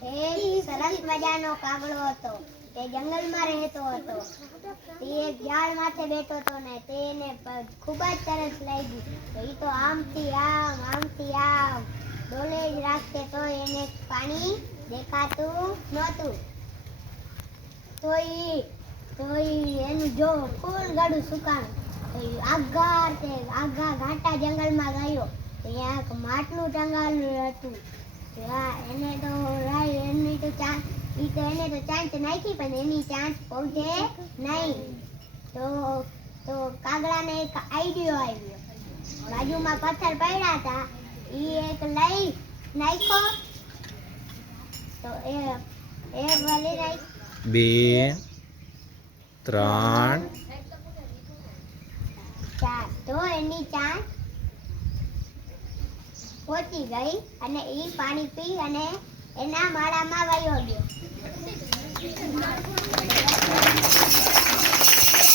એક સરસ મજાનો કાગડો હતો. તે જંગલમાં રહેતો હતો. તે એક ઝાડ માથે બેઠો હતો ને તેને ખૂબ જ તરસ લાગી. તો એ તો આમથી આમ ડોલે જ રાખતે તો એને પાણી દેખાતું નહોતું. તો એનું જો ફૂલ ગળું સુકાણું. તો આઘા ઘાટા જંગલમાં ગયો. ત્યાં એક માટલું ટંગાયેલું હતું. એને તો ચાંચ નાખી પણ એની ચાંચ પહોંચે નહીં. તો કાગડાને એક આઈડિયો આવ્યો. બાજુમાં પથ્થર પડ્યા હતા. એ એક લઈ નાખ્યો. તો એ વળી નાખ 2 3 4 તો એની ચાંચ પહોંચી ગઈ અને એ પાણી પી અને એના માળામાં વયો ગયો.